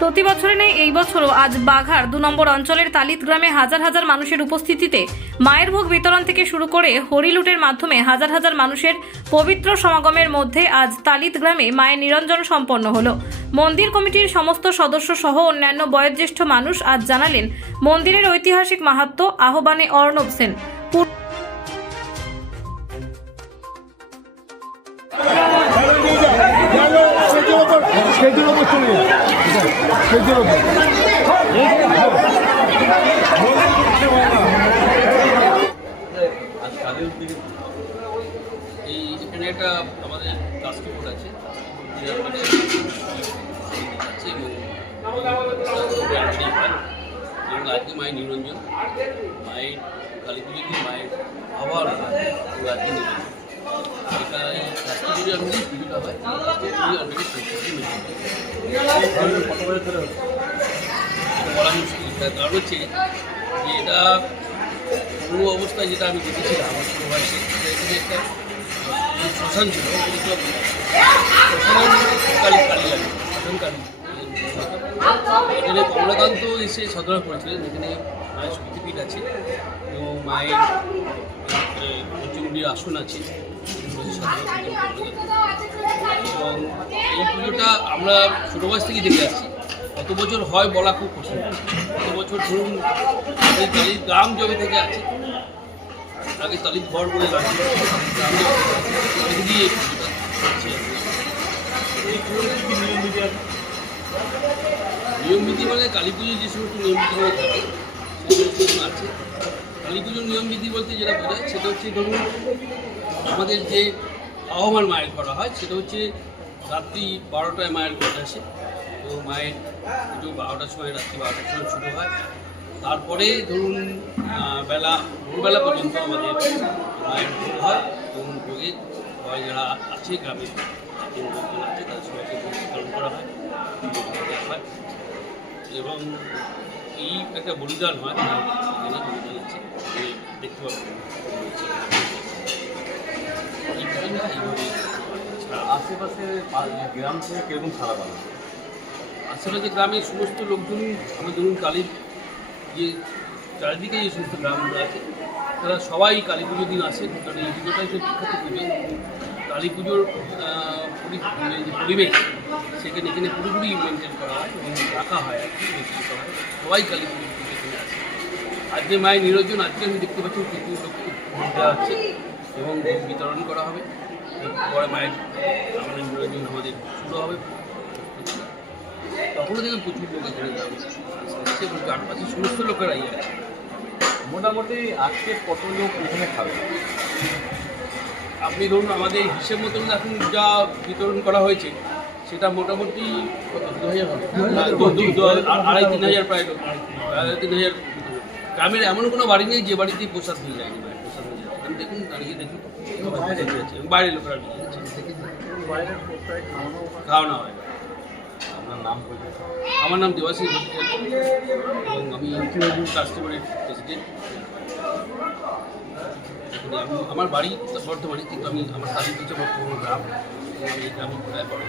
প্রতি বছরে নেই এই বছরও আজ বাঘার দু নম্বর অঞ্চলের তালিত গ্রামে হাজার হাজার মানুষের উপস্থিতিতে মায়ের ভোগ বিতরণ থেকে শুরু করে হরিলুটের মাধ্যমে হাজার হাজার মানুষের পবিত্র সমাগমের মধ্যে আজ তালিত গ্রামে মায়ের নিরঞ্জন সম্পন্ন হলো। মন্দির কমিটির সমস্ত সদস্য সহ অন্যান্য বয়োজ্যেষ্ঠ মানুষ আজ জানালেন, মন্দিরের ঐতিহাসিক মাহাত্ম আহ্বানে অর্ণব সেন। স্টেজের ওপর চলে যাবে দিকে এই এখানে একটা আমাদের ফোর্স আছে আজকে মায়ের নিরঞ্জন, মায়ের কালী পুজো দিন মায়ের আবার হয় বলা মুশকিল কারণ হচ্ছে যে এটা পুরো অবস্থায় যেটা আমি দেখেছিলাম আমার একটা শ্মশান ছিল কমলাকান্ত এসে সাধনা করেছিলেন এখানে মায়ের শক্তিপীঠ আছে এবং মায়ের আহ, পঞ্চমুন্ডির আসন আছে এই পুজোটা আমরা ছোটো বয়স থেকে দেখে আসছি। কত বছর হয় বলা খুব কঠিন। কত বছর ধরুন এই গ্রাম জমি থেকে আছে। আগে তালির ঘর বলে নিয়ম বিধি? মানে কালী পুজোর যে সমস্ত নিয়ম বিধিগুলো থাকে সমস্ত আছে। কালী পুজোর নিয়ম বিধি বলতে যেটা বোঝায়, সেটা হচ্ছে ধরুন আমাদের যে আহ্বান মায়ের করা হয়, সেটা হচ্ছে রাত্রি বারোটায় মায়ের ঘট আসে। তো মায়ের পুজো বারোটার সময় রাত্রি বারোটার সময় শুরু হয়। তারপরে ধরুন বেলা ভোরবেলা পর্যন্ত আমাদের মায়ের ভোগ হয়। এবং ভোগে সবাই যারা আছে গ্রামে আছে, তাদের সবাইকে পালন করা হয় হয়। এবং এই একটা বলিদান হয়। আশেপাশে পা- গ্রাম থেকে কীরকম খারাপ আলো আশেপাশে গ্রামের সমস্ত লোকজনই আমার ধরুন কালীর যে চারিদিকে যে সমস্ত গ্রামগুলো আছে, তারা সবাই কালী পুজোর দিন আসে। কারণ এই পুজোটা হচ্ছে বিখ্যাত পুজো। কালী পুজোর মানে যে পরিবেশ, সেখানে এখানে পুরোপুরি মেনটেন করা হয় এবং রাখা হয় সবাই কালী পুজোর দিন এখানে আসে। আজকে মায়ের নিরঞ্জন, আজকে আমি দেখতে পাচ্ছি লোককে ভোগ দেওয়া হচ্ছে এবং বিতরণ করা হবে। পরে মায়ের আমাদের নিরঞ্জন আমাদের শুরু হবে তখনও দেখবেন প্রচুর লোক এখানে যাবে চারপাশে সমস্ত লোকেরাই আছে। মোটামুটি আজকে কত লোক এখানে খাবে? আপনি ধরুন আমাদের হিসেব মতন এখন যা বিতরণ করা হয়েছে সেটা মোটামুটি আড়াই তিন হাজার প্রায় আড়াই তিন হাজার। গ্রামের এমন কোনো বাড়ি নেই যে বাড়িতে প্রসাদ হয়ে যায়নি দেখুন, দাঁড়িয়ে দেখুন। বাইরের খাওয়ানো হয়। আপনার নাম পরিচয় আমার নাম দেবাশী ভট্টাচার্য, এবং আমি ট্রাস্টেবলের প্রেসিডেন্ট আমি, আমার বাড়ি বর্ধমানে কিন্তু আমি, আমার কালী হচ্ছে বর্ধমান গ্রাম আমি এই গ্রামে প্রায় বড়